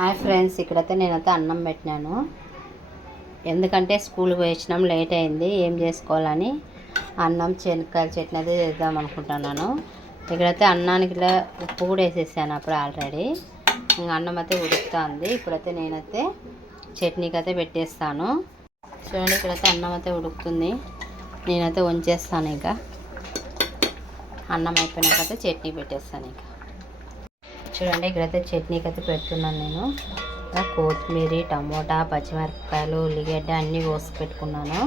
Hi friends, ఇక్కడైతే నేనైతే అన్నం పెట్టినాను. ఎందుకంటే స్కూల్కి పోయి వచ్చినాం, లేట్ అయింది. ఏం చేసుకోవాలని అన్నం శనక్కాయల చట్నీ అయితే చేద్దాం అనుకుంటున్నాను. ఇక్కడైతే అన్నానికి ఉప్పు కూడా వేసేసాను అప్పుడు ఆల్రెడీ. ఇంకా అన్నం అయితే ఉడుకుతుంది. ఇప్పుడైతే నేనైతే చట్నీకి అయితే పెట్టేస్తాను. చూడండి, ఇక్కడైతే అన్నం అయితే ఉడుకుతుంది. నేనైతే వంచేస్తాను. ఇంకా అన్నం అయిపోయినాకైతే చట్నీ పెట్టేస్తాను. ఇంకా చూడండి, ఇక్కడైతే చట్నీకి అయితే పెడుతున్నాను. నేను కొత్తిమీర, టమోటా, పచ్చిమిరపకాయలు, ఉల్లిగడ్డ అన్నీ కోసి పెట్టుకున్నాను.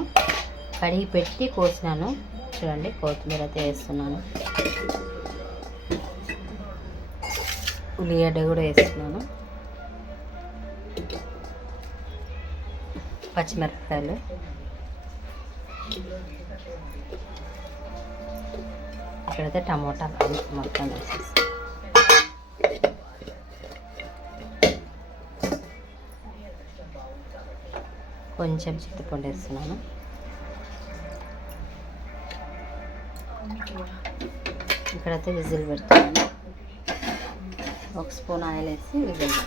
కడిగి పెట్టి కోసినాను. చూడండి, కొత్తిమీర అయితే వేస్తున్నాను. ఉల్లిగడ్డ కూడా వేస్తున్నాను. పచ్చిమిరపకాయలు, ఇక్కడైతే టమోటా మొత్తం వేసేసి కొంచెం చింతపండు వేస్తున్నాను. ఇక్కడైతే విజిల్ పెడుతున్నాను. ఒక స్పూన్ ఆయిల్ వేసి విజిల్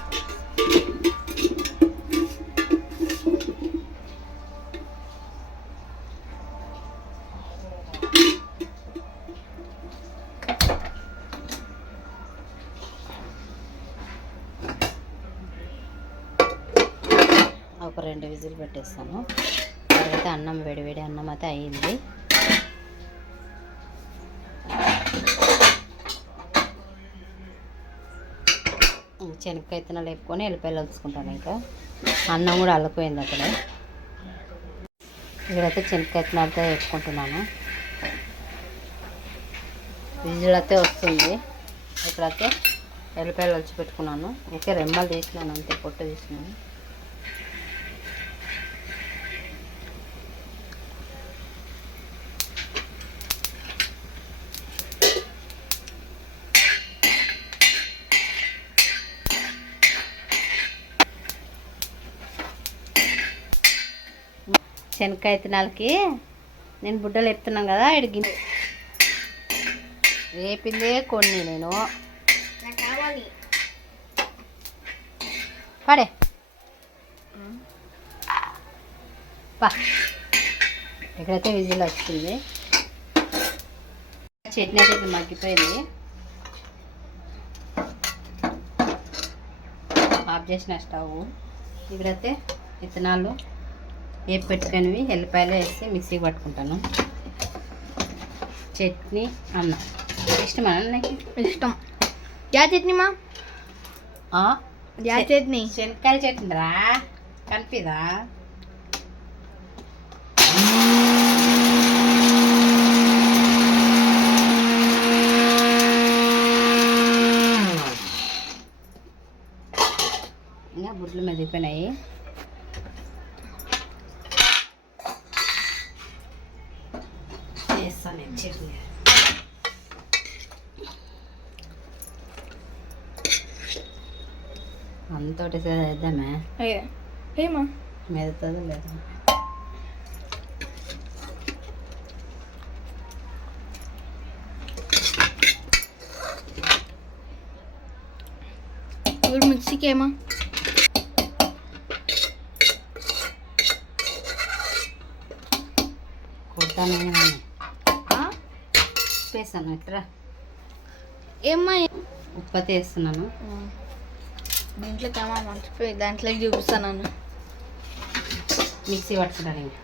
ఒక 2 విజిల్ పెట్టేస్తాను. తర్వాత అన్నం వేడివేడి అన్నం అయితే అయ్యింది. శనక్కాయ విత్తనాలు వేపుకొని ఎల్లిపాయలు వలుచుకుంటాను. ఇంకా అన్నం కూడా అల్లిపోయింది అక్కడే. ఇక్కడైతే శనక్కాయ విత్తనాలతో వేపుకుంటున్నాను. విజిల్ అయితే వస్తుంది. ఇక్కడైతే ఎల్లిపాయలు వలిచి పెట్టుకున్నాను. ఇంకా రెమ్మలు తీసినాను, అంతే పొట్టు తీసినాను. శనక్కాయ విత్తనాలకి నేను బుడ్డలు ఎత్తున్నాను కదా, ఇడికి వేపిందే కొన్ని నేను పడే పా. ఇక్కడైతే విజిల్ వచ్చింది. చట్నీ అయితే మగ్గిపోయింది. ఆఫ్ చేసిన స్టవ్. ఇక్కడైతే విత్తనాలు వేపు పెట్టుకునివి ఎల్లిపాయలు వేసి మిక్సీకి పట్టుకుంటాను. చట్నీ అన్నం ఇష్టమా? నాకు ఇష్టం. యా చట్నీ మా? యా చట్నీ? శనక్కాయ చట్నీ రా, కనిపిదా? ఇంకా బుడ్లు మెదిగిపోయినాయి. చట్నీ అంతటి వేద్దామే. ఏమా మెదుతుంది లేదా? ఇప్పుడు మిక్సీకి ఏమా కొడతానే వేసాను. ఇట్రా ఏమ్మా ఉప్పతి వేస్తున్నాను. దీంట్లోకి ఏమో మర్చిపోయి దాంట్లోకి చూపిస్తాను. మిక్సీ పట్టుకుంటాను. ఇంకా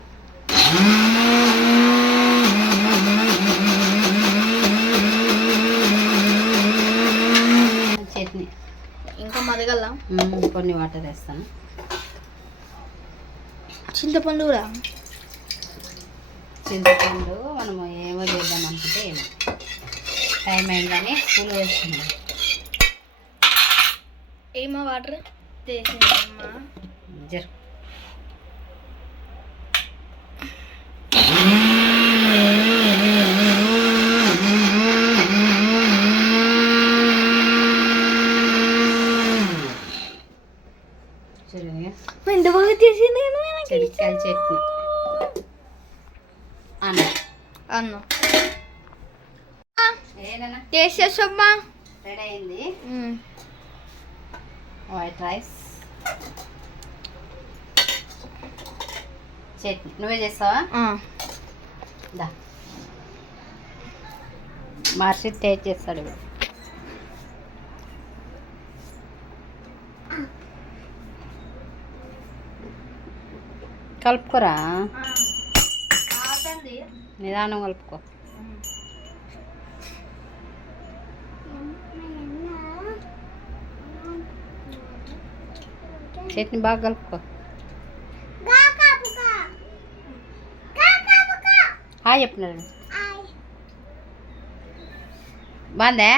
చట్నీ ఇంకా మరగల కొన్ని వాటర్ వేస్తాను. చింతపండు కూడా. చింతపండు మనము ఏమో చేద్దాం అనుకుంటే ఏమో టైం అయిందని స్కూల్ వేస్తున్నాం. ఏమో వాటర్ చేసిందమ్మా. జరు ఎంత బాగా చేసింది. శనక్కాయల చట్నీ అన్నం టేస్ట్ చేస్తామ్మా. రెడీ అయింది. వైట్ రైస్ చట్నీ నువ్వే చేస్తావా? దా మార్చి టేస్ట్ చేస్తాడు ఇప్పుడు. కలుపుకోరా, నిదానం కలుపుకో. చట్నీ బాగా కలుపుకో. హాయ్ చెప్పినాడు. బాగుందా?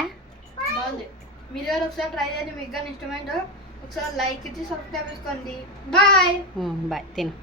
బాగుంది. మీరు ఎవరు ఒకసారి ట్రై చేయండి, మీకు కానీ ఇష్టమైందో ఒకసారి లైక్ ఇచ్చి సబ్స్క్రైబ్ చేసుకోండి. బాయ్. బాయ్, తిను.